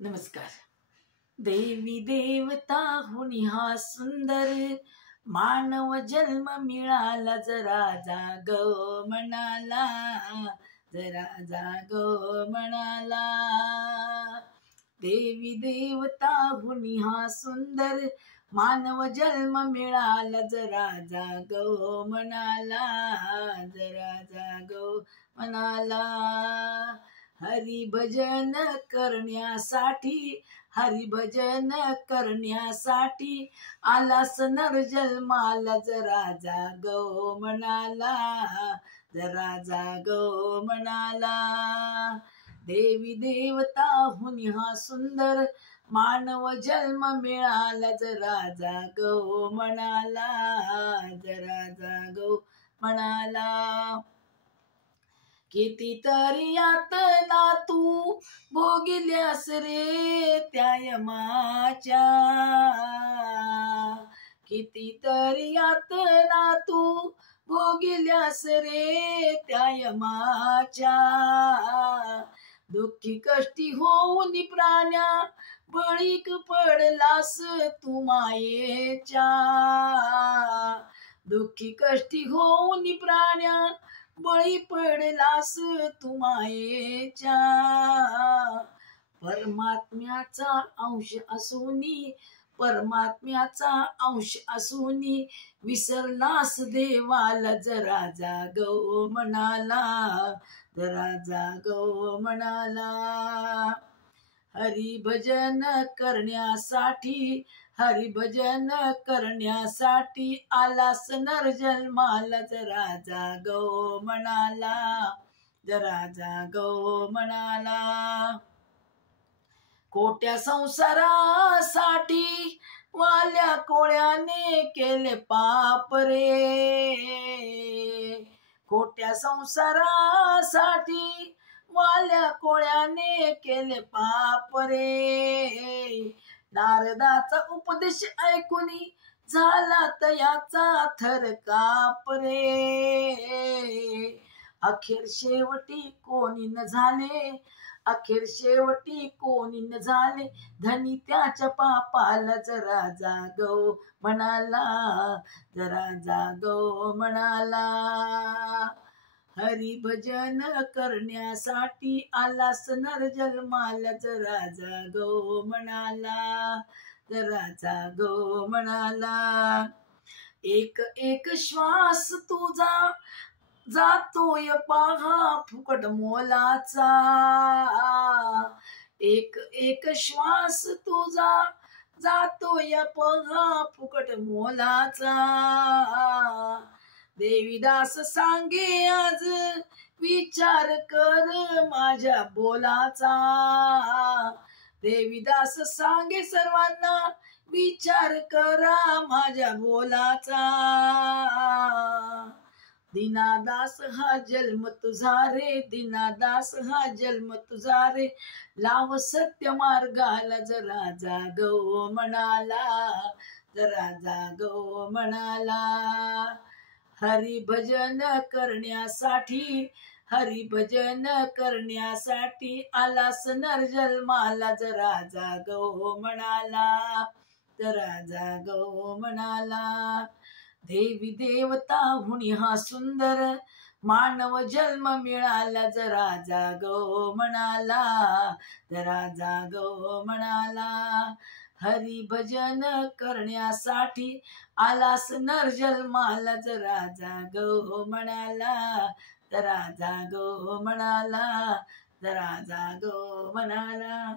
नमस्कार. देवी देवता हुनी हा सुंदर मानव जन्म मिळाला, जरा जागो म्हणाला, जरा जागो म्हणाला. देवी देवता हुनी हा सुंदर मानव जन्म मिळाला, जरा जागो म्हणाला, जरा जागो म्हणाला. हरिभजन करण्यासाठी, हरिभजन करण्यासाठी आलास नर जन्माला, जरा जागो म्हणाला, जरा जागो म्हणाला. देवी देवता हुनी हा सुंदर मानव जन्म मिळाला, जरा जागो म्हणाला, जरा जागो म्हणाला. कितीतरी यातना तू भोगिल्यास रे त्या यमाच्या, कितीतरी यातना तू भोगिल्यास रे त्या यमाच्या. दुःखी कष्टी होऊन प्राण्या बळीक पडलास तू मायेच्या, दुःखी कष्टी होऊन प्राण्या बळी पडलास तू मायेच्या. परमात्म्याचा अंश असूनी, परमात्म्याचा अंश असूनी विसरलास देवाला, जरा जागो म्हणाला, जरा जागो म्हणाला. हरिभजन करण्यासाठी, हरिभजन करण्यासाठी आलास नर जन्माला, जरा जागो म्हणाला, जरा जागो म्हणाला. कोट्या संसारासाठी वाल्या कोळ्याने केले पाप रे, कोट्या संसारासाठी वाल्या कोळ्याने केले पाप रे. नारदाचा उपदेश ऐकुनी झाला तयाचा थर काप रे. अखेर शेवटी कोणी न झाले, अखेर शेवटी कोणी न झाले धनी त्याच्या पापाला, जरा जागो म्हणाला, जरा जागो म्हणाला. हरिभजन करण्यासाठी आलास नर जन्माला, जरा जागो म्हणाला, जरा जागो म्हणाला. एक एक श्वास तुझा जातोय पहा फुकट मोलाचा, एक एक श्वास तुझा जातोय पहा फुकट मोलाचा. देवीदास सांगे आज विचार कर माझ्या बोलाचा, देवीदास सांगे सर्वांना विचार करा माझ्या बोलाचा. दीनादास हा जन्म तुझा रे, दीनादास हा जन्म तुझा रे, लाव सत्य मार्गाला, जरा जागो म्हणाला, जरा जागो म्हणाला. हरिभजन करण्यासाठी, हरिभजन करण्यासाठी आलास नर जन्माला, जरा जागो म्हणाला, जरा जागो म्हणाला. देवी देवता हुनी हा सुंदर मानव जन्म मिळाला, जरा जागो म्हणाला, जरा जागो म्हणाला. हरिभजन करण्यासाठी आलास नर जन्माला, जरा जागो म्हणाला, जरा जागो म्हणाला, जरा जागो म्हणाला.